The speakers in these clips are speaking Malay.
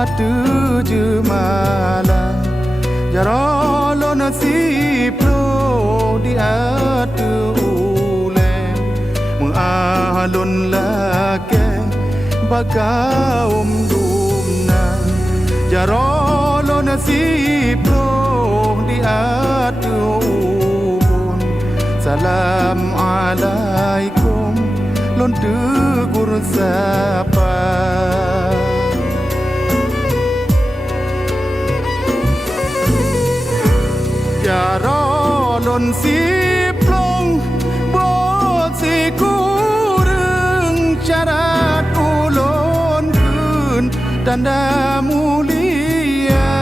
atu jemala jarolo nasiplo di atu ule mengalun lake bakaum dumna jarolo nasiplo di atu ubun salam alaikum lon tegur sapa lon siplong bot si kureng syarat ulon kun tanda mulia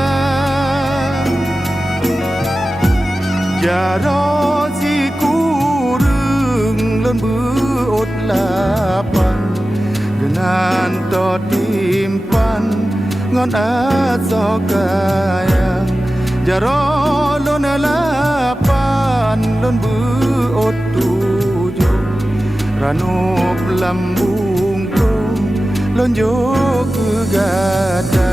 jaro si kureng lon beot lapan dengan to timpan ngon asokaya jaro lon lapan lon beot tujuh ranop lambung kong lon jo kegada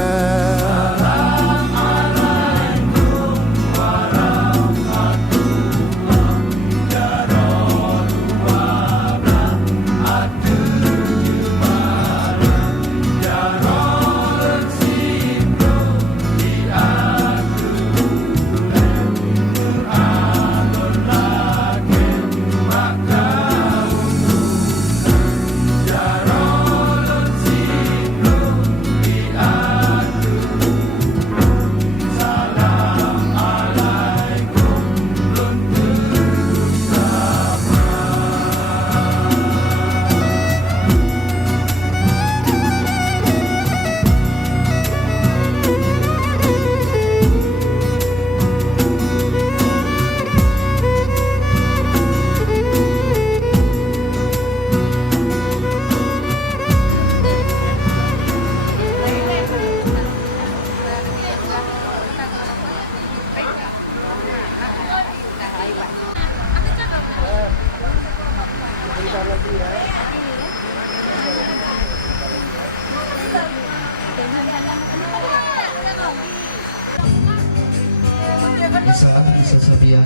Bisa Sabia.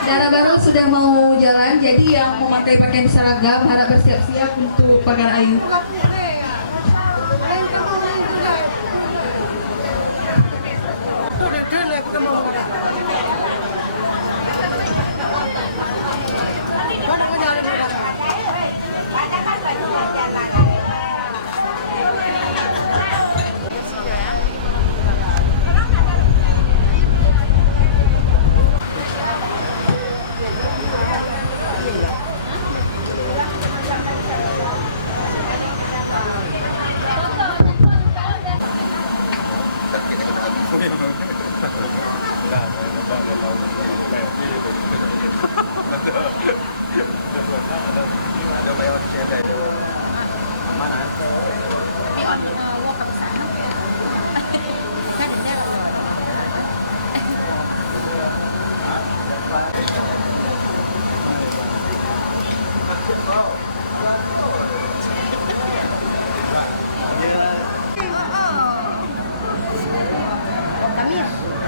Dara baru sudah mau jalan, jadi yang memakai pakaian seragam harap bersiap-siap untuk pagar ayu.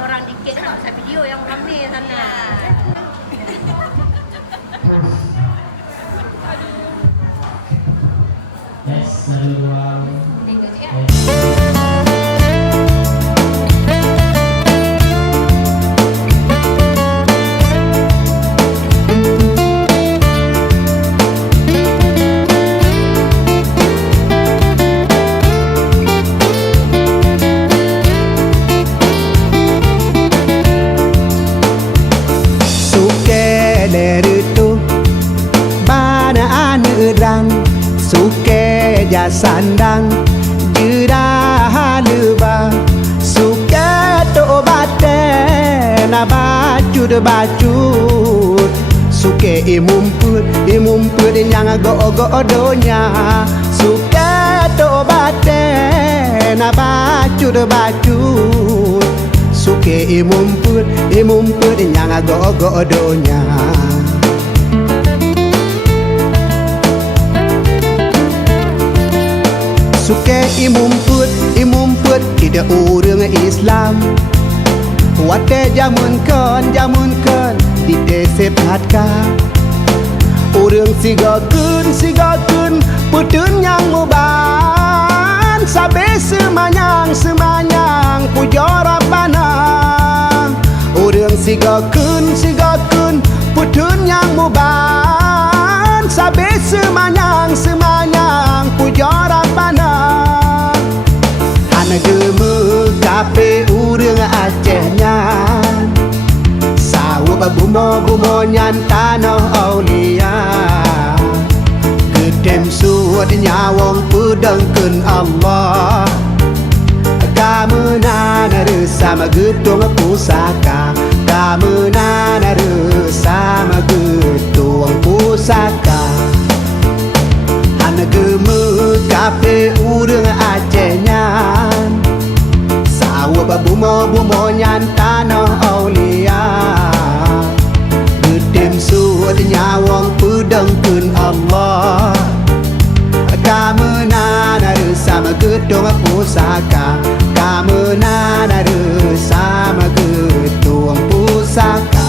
Orang dikit tak usah video yang ramai sana. Suke jasandang jira luba suke to bate na baju de baju suke imumput yang go donya suke to bate de bacut suke imumput yang agak-agak donya suke imumput tidak urang Islam wate jamun kan di tesep hatka urang sigakeun putun yang muban sabe semanyang puja Rabbana urang sigakeun putun yang muban sabe semanyang puja Rabbana ana gemuk kape urang Acehnya sawu babumo nyan tanah aulia gedem suat nyawang pedangkeun Allah kamenan sama gedung pusaka kamenan sama gedung pusaka ana gemuk kape urang Acehnya sawu babumo nyan tanah aulia gedem suat nyawang pedangkeun Allah kamenan sama gedung pusaka kamenan sama gedung pusaka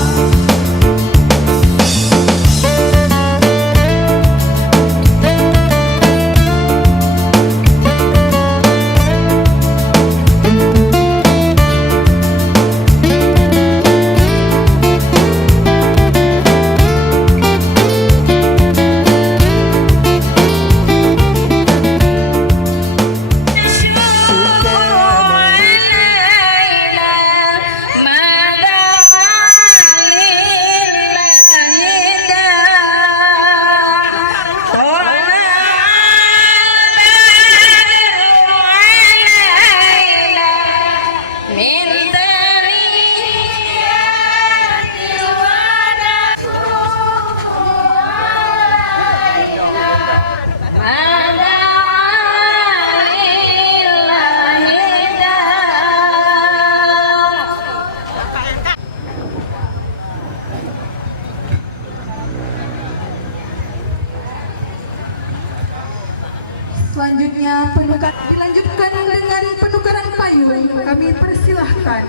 Selanjutnya dilanjutkan dengan penukaran payung. Kami persilahkan.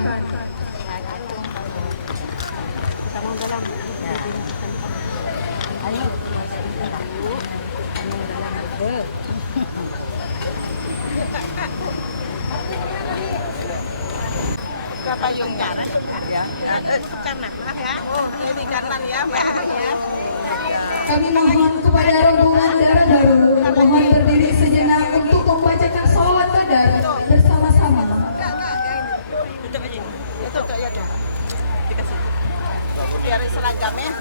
Payungnya ya. Karena ya. Oh, ini kanan ya, Mbak ya. Kami mohon kepada rombongan darah baru, mohon berdiri sejenak untuk membacakan sholawat qadar bersama-sama. Tutup ya dong. Dikasih. Biar seragamnya.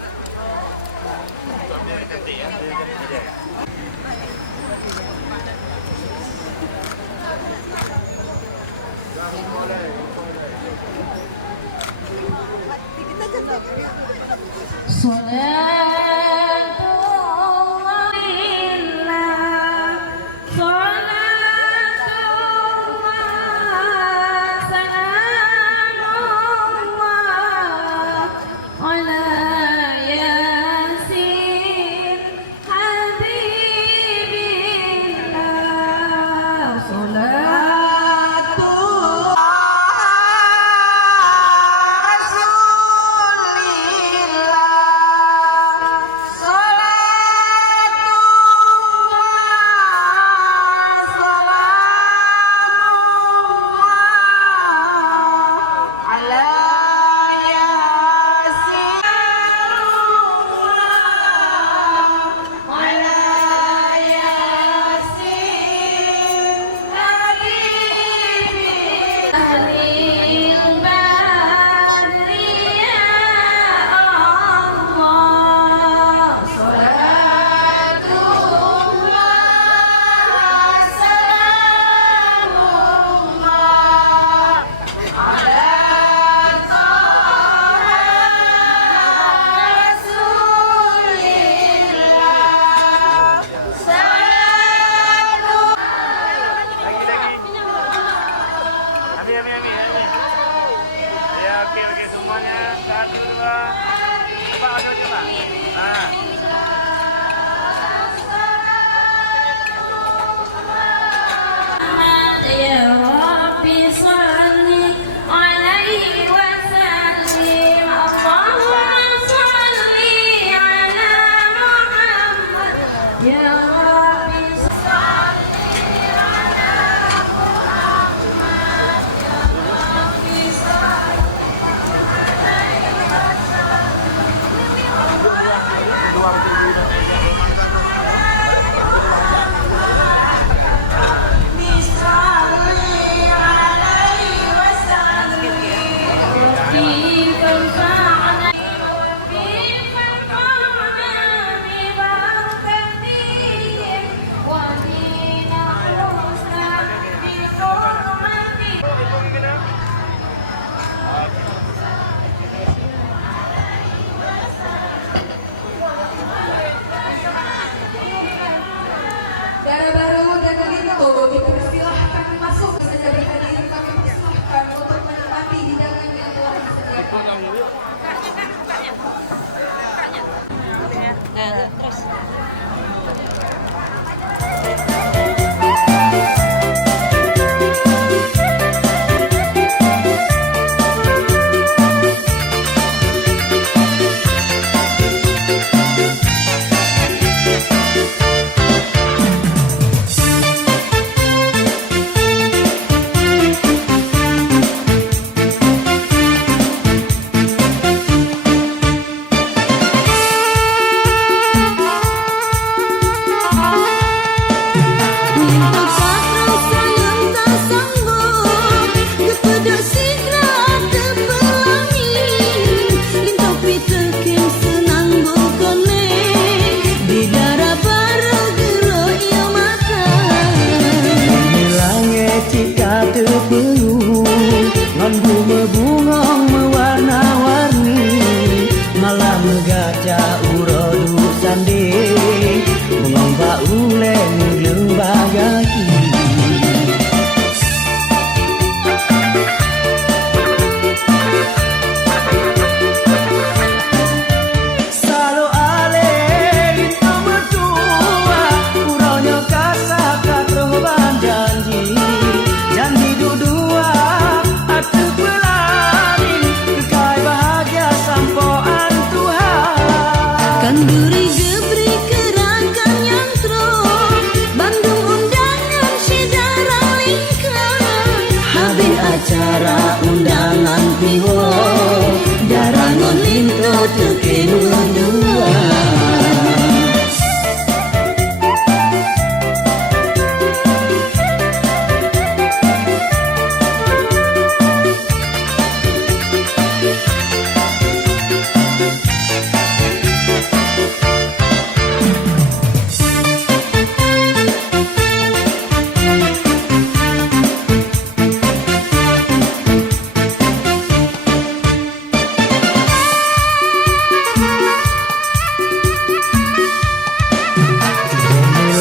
tepengu ngon bunga bungong mewarna-warni malam gaja urodu sande mengombak ulen lembaga kini salo ale itu berdua uronya kasak katroban janji janji dua atu pelamin kekai bahagia sampoan Tuhan Kanduri gebri gerakan yantro Bandung undangan sedara lingkar habis acara undangan piwo darangon linto tekenun dua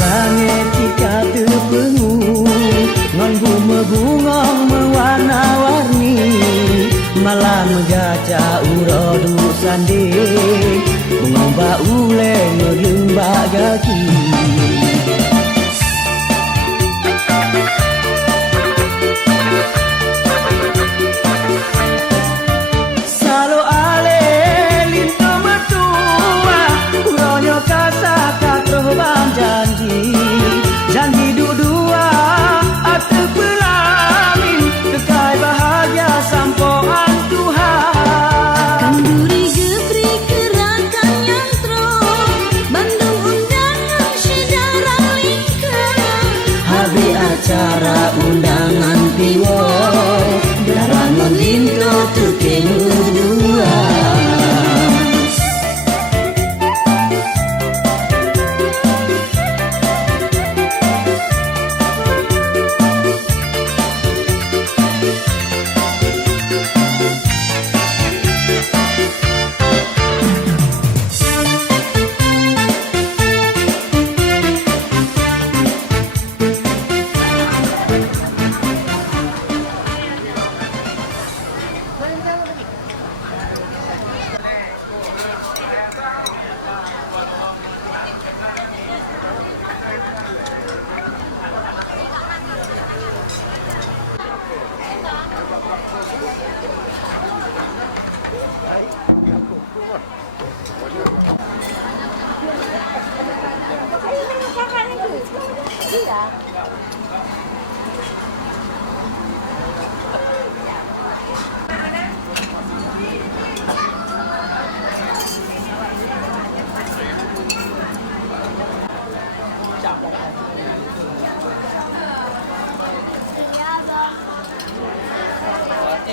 langit jika terpengu ngon bunga bungong mewarna-warni malam gajah urodu sande mengombak ulen lembaga kini salo ale linto mertua uronyo kasak katroban janji janji dua atu pelamin kekai bahagia sampoan Tuhan Kanduri gebri gerakan yantro Bandung undangan sedara lingkar habis acara undangan piwo darangon linto tekenun dua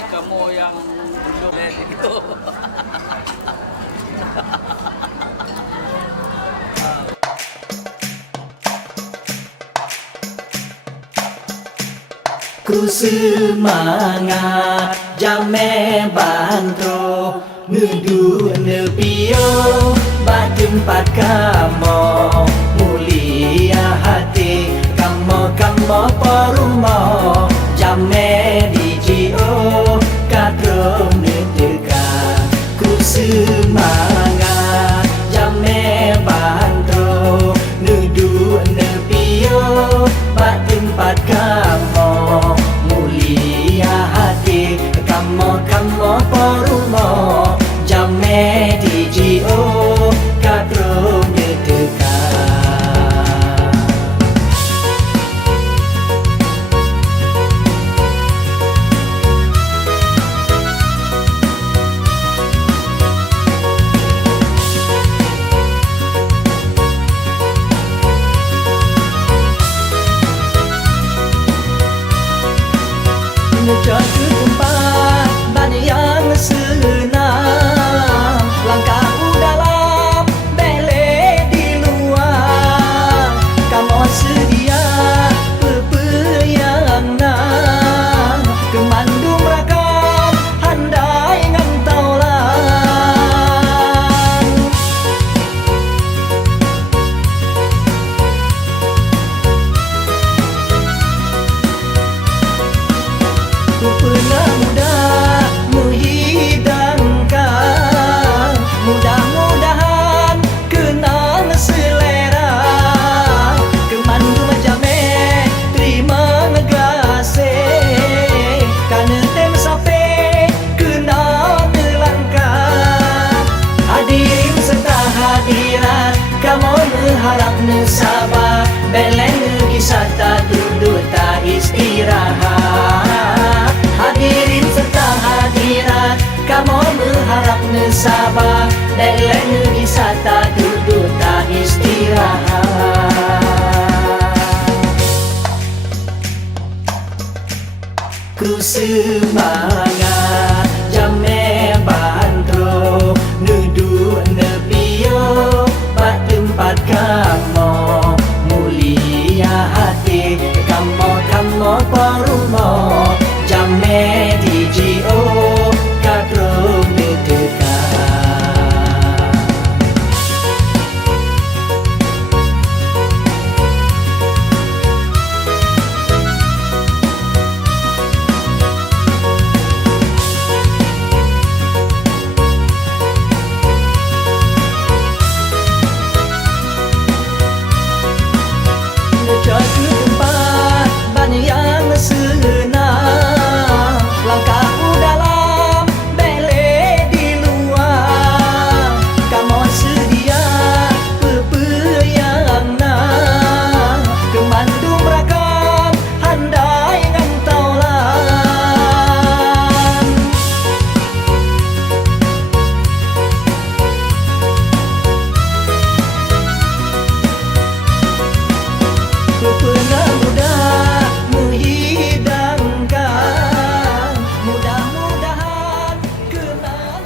kamu yang dulu itu. Ku semangat jame bantro nudu nepio batempat kamu mulia hati kamu porumo jame dijio kadro neteka ku semangat jame bantro nudu nepio batempat kamu mulia hati kamu porumo jame dijio kadro neteka menuju ke tempat banyak yang senang langkah dalam bele di luar kamu sedia pepeyangan istirahat. Hadirin serta hadirat, kamu berharap nesabah Dalam wisata duduk tak istirahat. Ku semangat jamai bantro Nuduk nebio Bat tempat kamu Mulia hati Kamu parumo Jamai DGO Kadro nedekan. Jatuh tempat banyak yang senang, langkahku dalam bele di luar. Kamu sedia yang nak kemandung rakam handai ngantaulan. Ku pernah mudah menghidangkan, mudah-mudahan kenal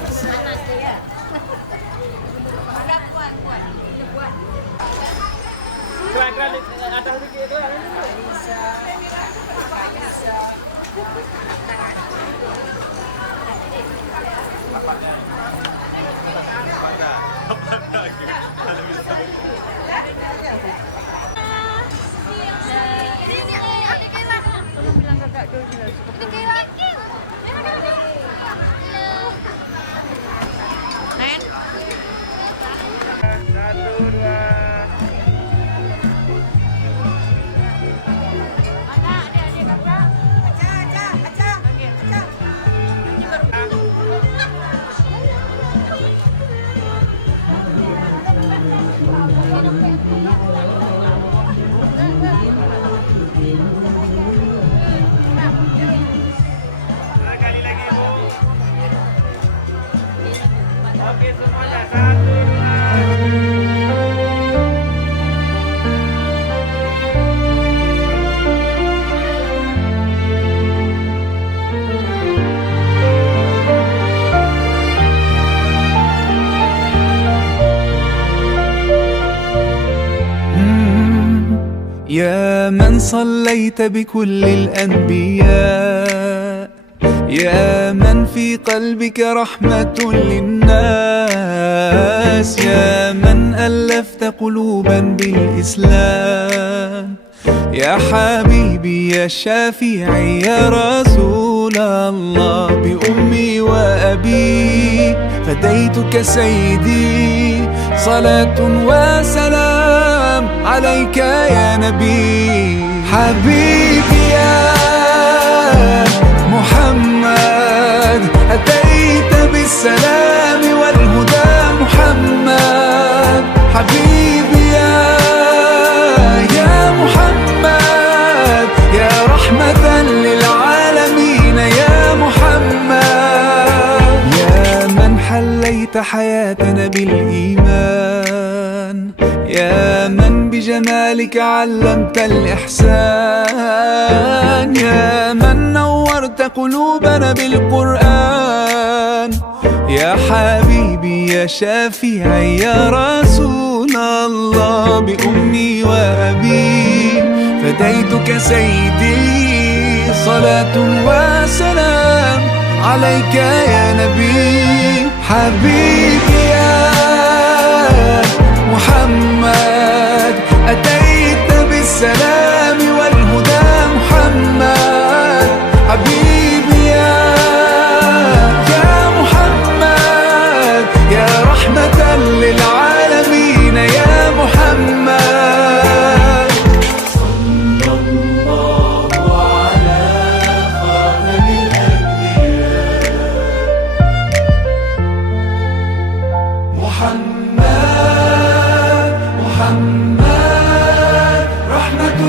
يا من صليت بكل الأنبياء، يا من في قلبك رحمة للناس، يا من ألفت قلوبا بالإسلام، يا حبيبي يا شافعي يا رسول الله، بأمي وأبي فديتك سيدي، صلاة وسلام عليك يا نبي. حبيبي يا محمد أتيت بالسلام والهدى محمد. حبيبي يا محمد يا رحمة للعالمين يا محمد، يا من حليت حياتنا بالإيمان، يا من بجمالك علمت الإحسان، يا من نورت قلوبنا بالقرآن، يا حبيبي يا شافعي يا رسول الله، بأمي وأبي فديتك سيدي، صلاة وسلام عليك يا نبي. حبيبي يا محمد أتيت بالسلام والهدى محمد. حبيبي يا محمد يا رحمة للعالمين يا محمد. صلى الله على خاتم الأنبياء محمد رحمة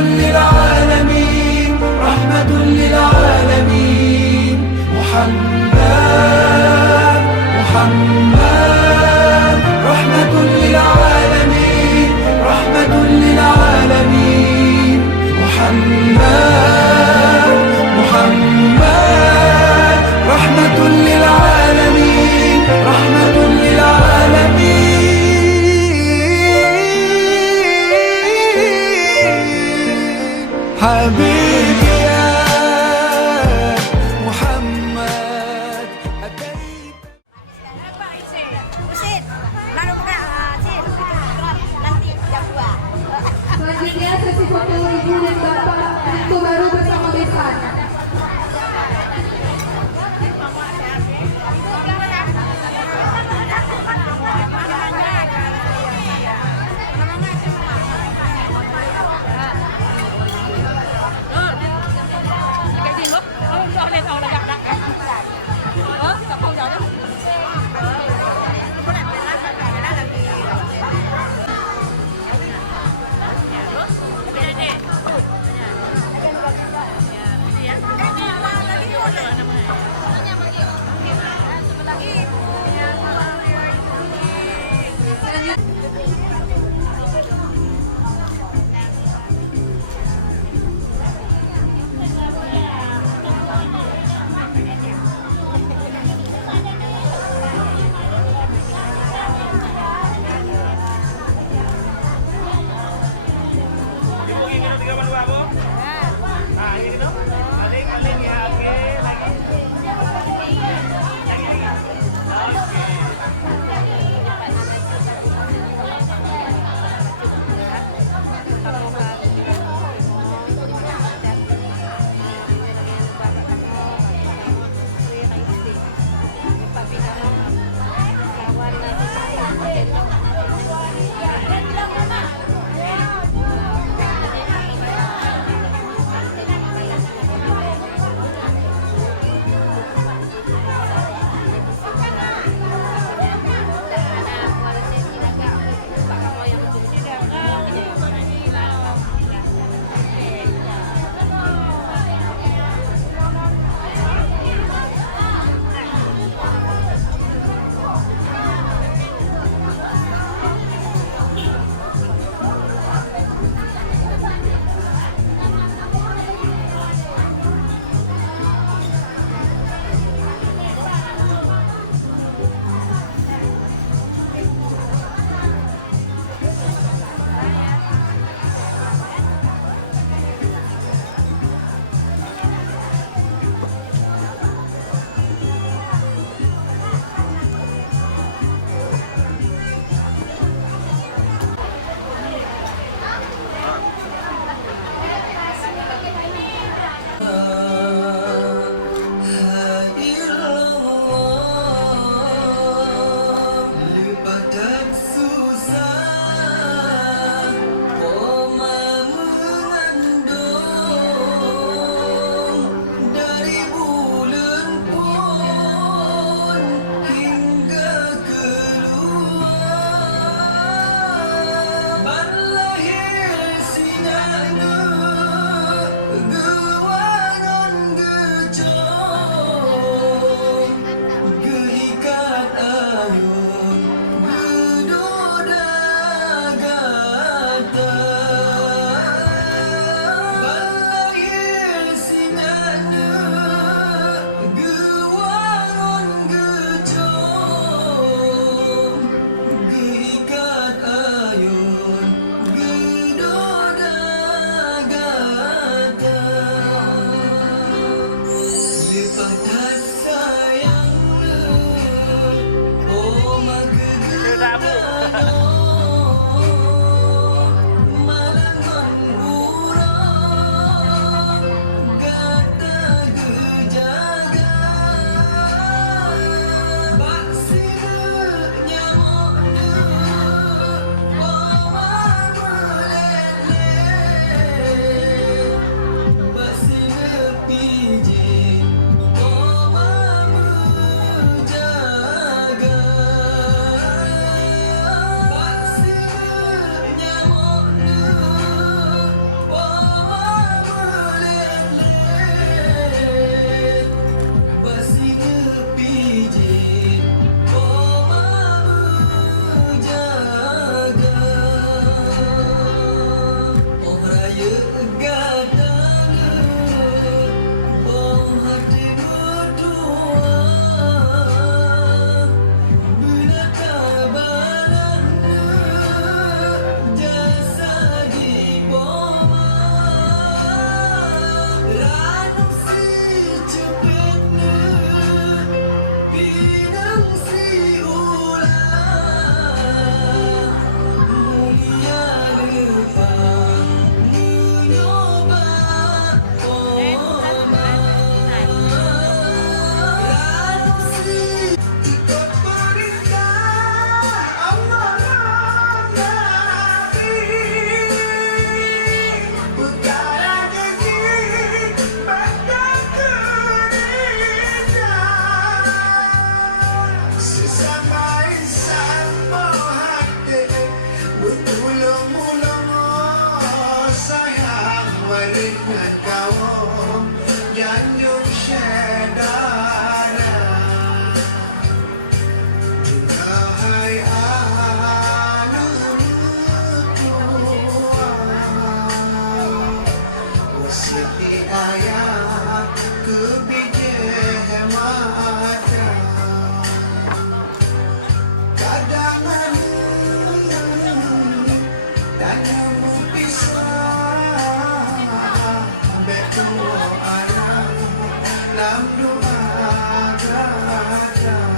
dalam doa gerakan.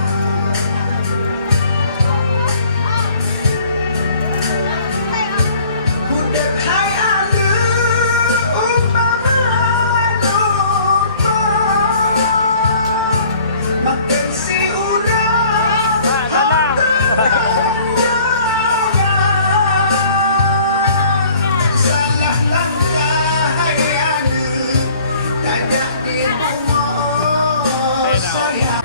Kudet hai anda umpama domba, makan si udang salah langkah hai anda, tak jadi umur saya.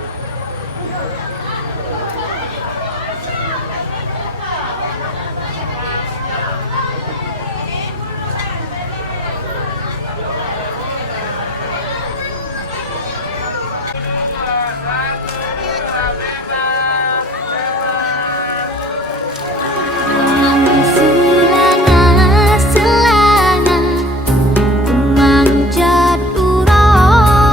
Selana-selana memanjat urang,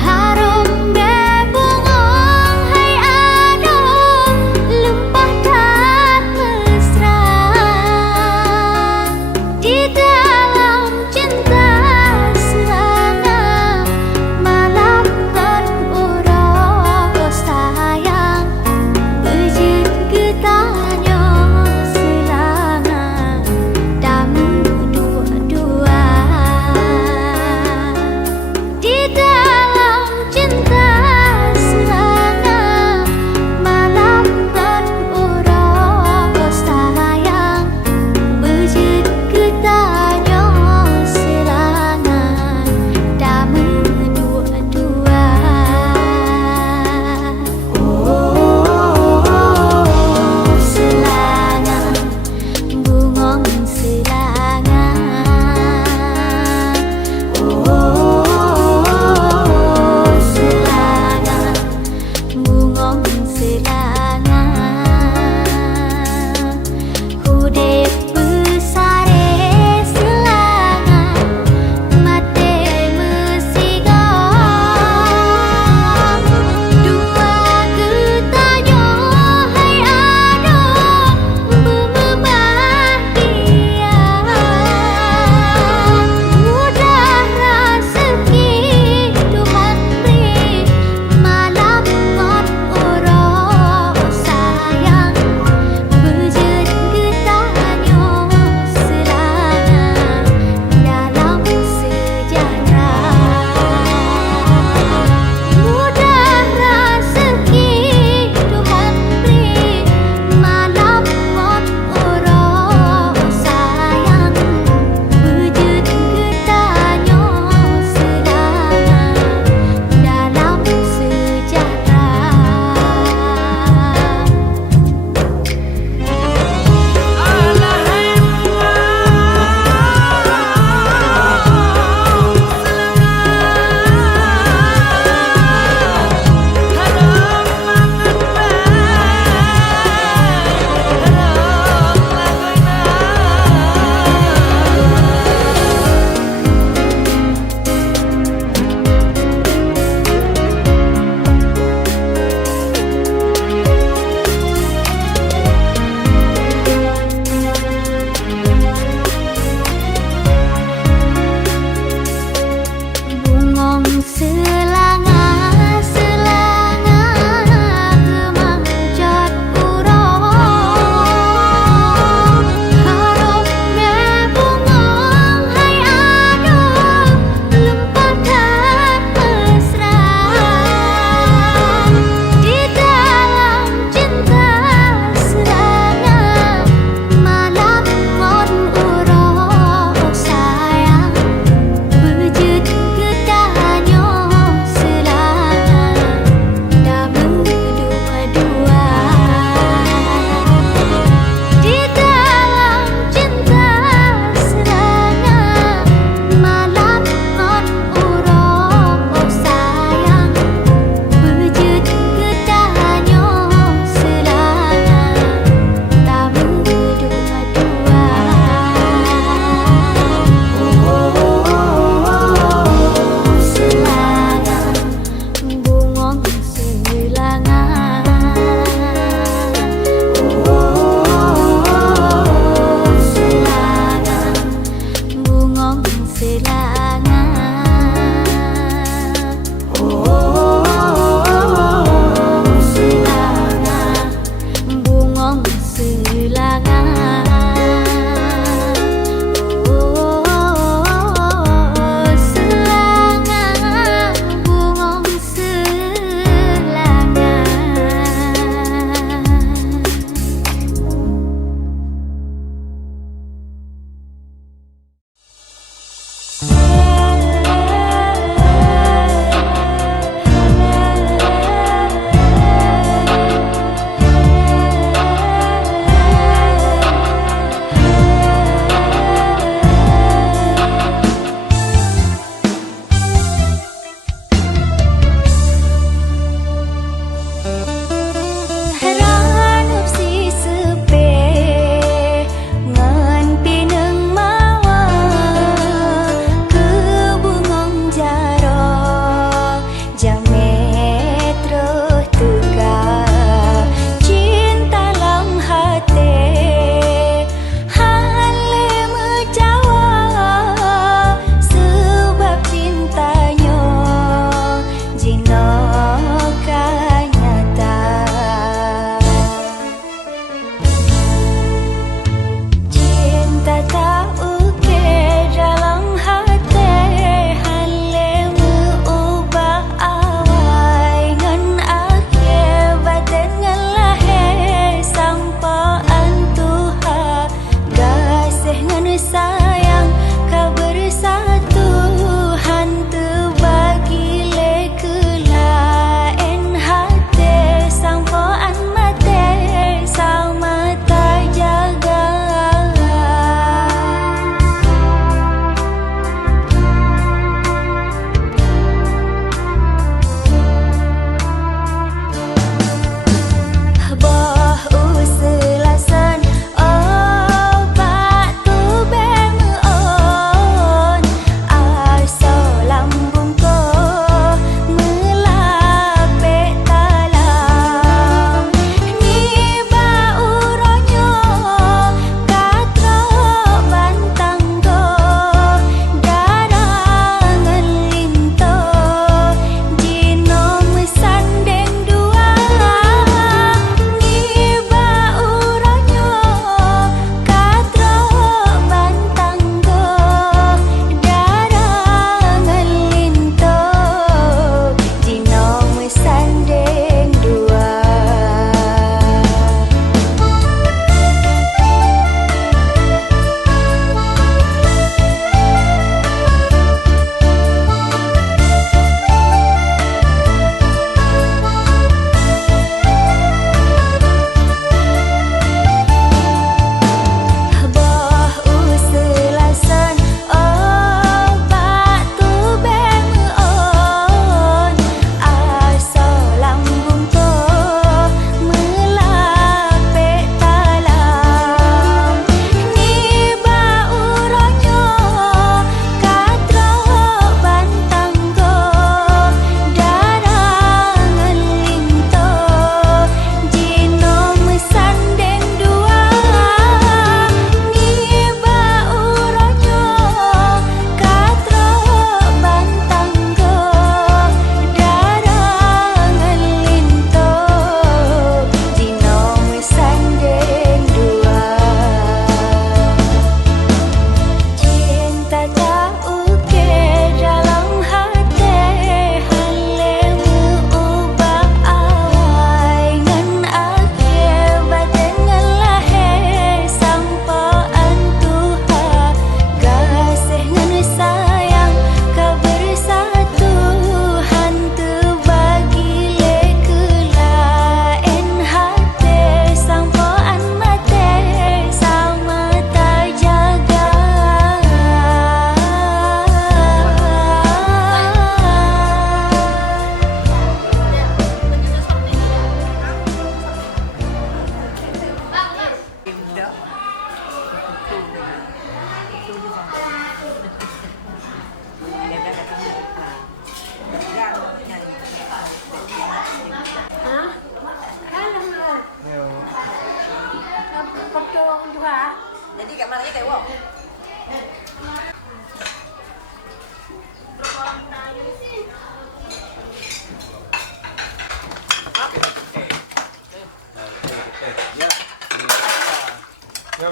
harum bebungong hai adong, lempah dan mesra. Di dalam cinta selana, malam dan urang sayang, bejit getahnya selana, damu dua-dua. Di dalam cinta selana, malam dan urang sayang, bejit getahnya selana, damu dua-dua. Selana, bungong selana.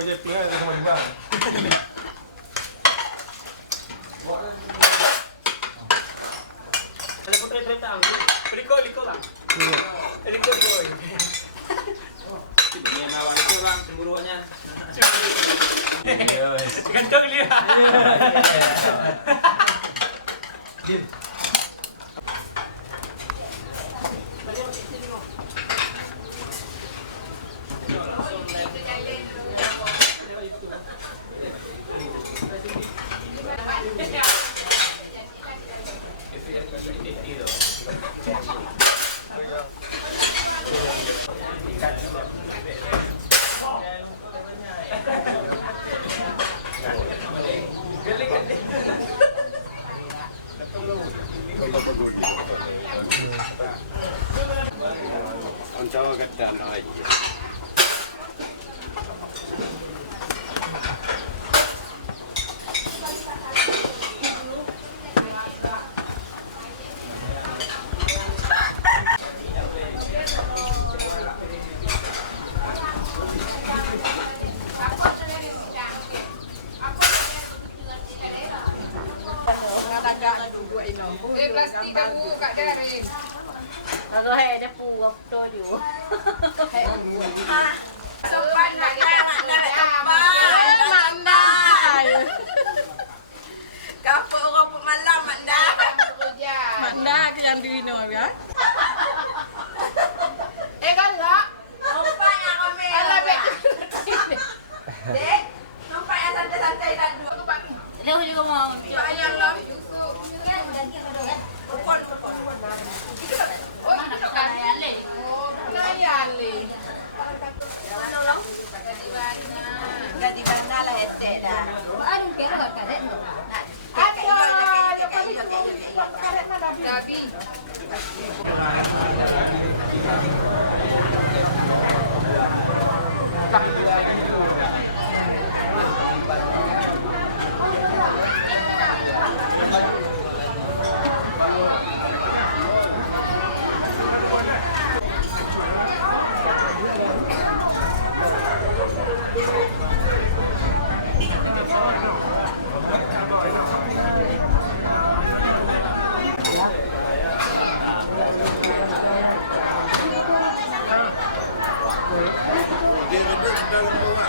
Liko lang. Liko. Ini nawa liko lang, cemburuannya. Ganteng dia. Plastik kamu Kak Daring. Kalau ada puak tu ju. Sopan nak mandai. Kapur orang pun malam mandai. Mandai ke yang duino ya. Kan enggak? Nampak yang kami. Alah be. Dek, nampak yang santai-santai tak dua. Leo juga mau. Ayam lam. Ganti warna lah headset dah. Anu kira enggak karet enggak? Gabi. Dia reduk dalam bawah.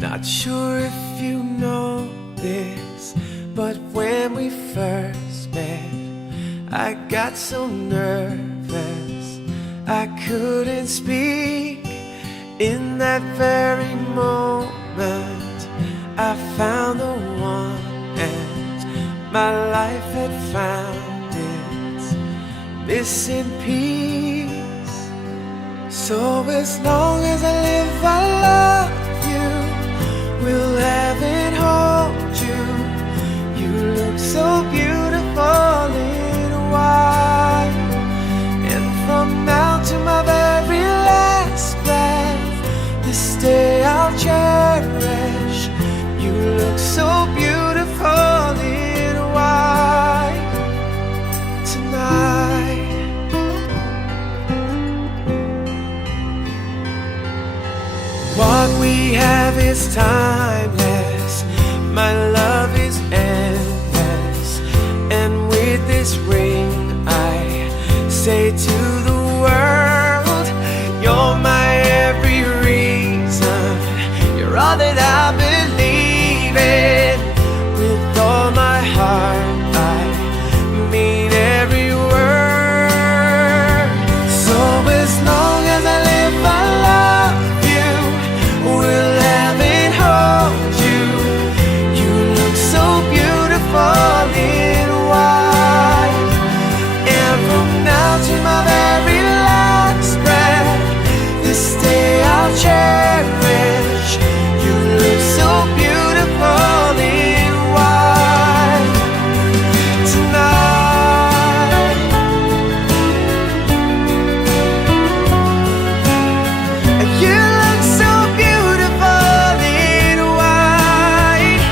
Not sure if you know this, but when we first met, I got so nervous I couldn't speak. In that very moment, I found the one, and my life had found its missing piece. So as long as I live, I love you. Will heaven hold you? You look so beautiful in white. And from now to my very last breath, this day I'll cherish. You look so beautiful in white tonight. What we have is timeless, my love is endless. And with this ring I say to the world, you're my every reason. You're all that I believe in. With all my heart I mean every word. So as long as I live I love you. Will heaven hold you? You look so beautiful in white. And from now to my very last breath, this day I'll cherish. You look so beautiful in white tonight. And you look so beautiful in white.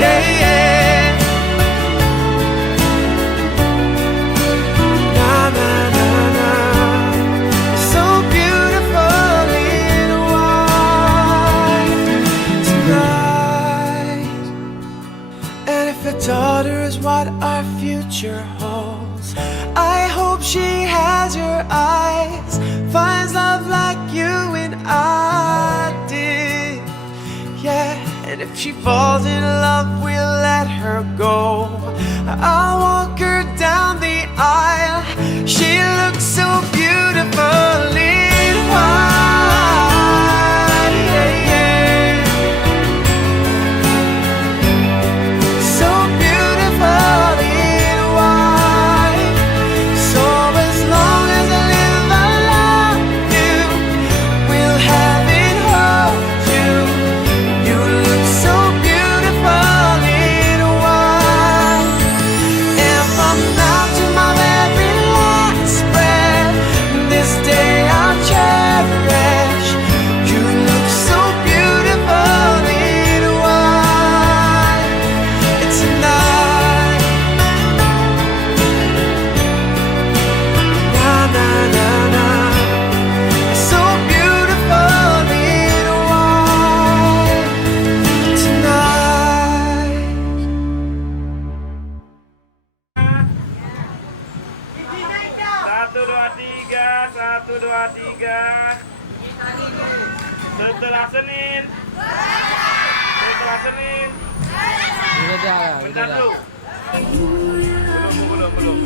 Yeah, yeah. Na na na na. So beautiful in white tonight. And if a daughter is what our future holds, I hope she has your eyes, finds love like you and I did. Yeah, and if she falls in love, we'll let her go. I'll walk her down the aisle. She looks so beautiful in white. Yeah, yeah. So beautiful in white. So as long as I live, I love you. Will heaven hold you? You look so beautiful in white. And from now to my very last breath, this day I'll cherish. You look so beautiful in white tonight. Na na na na. So beautiful in white tonight. Satu dua tiga, satu dua tiga. Setelah Senin. Setelah Senin. Bentar dulu. Belum.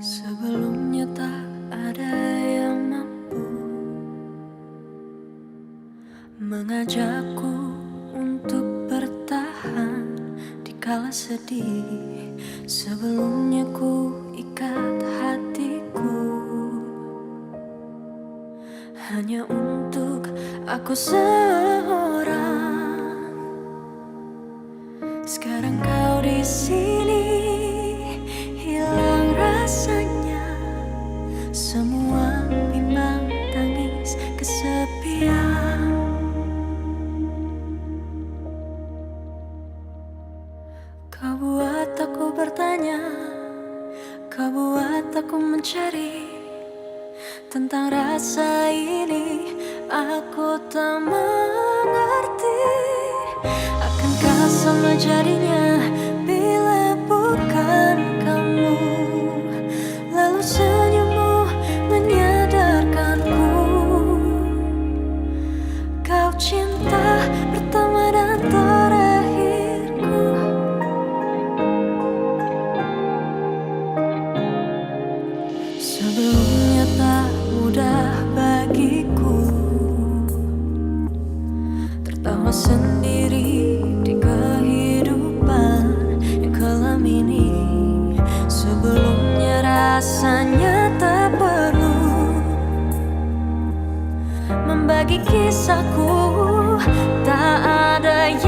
Sebelumnya tak ada yang mampu mengajakku untuk bertahan di kala sedih. Sebelumnya ku ikat hatiku hanya untuk aku seorang. Sekarang kau di sini, hilang rasanya semua bimbang tangis kesepian. Kau buat aku bertanya, kau buat aku mencari tentang rasa ini. Aku tak mengerti, akankah sama jadinya bila bukan kamu. Lalu senyummu menyadarkanku, kau cinta pertama dan terakhirku. Sebelumnya tak mudah bagiku tertawa sendiri di kehidupan yang kelam ini. Sebelumnya rasanya tak perlu membagi kisahku, tak ada yang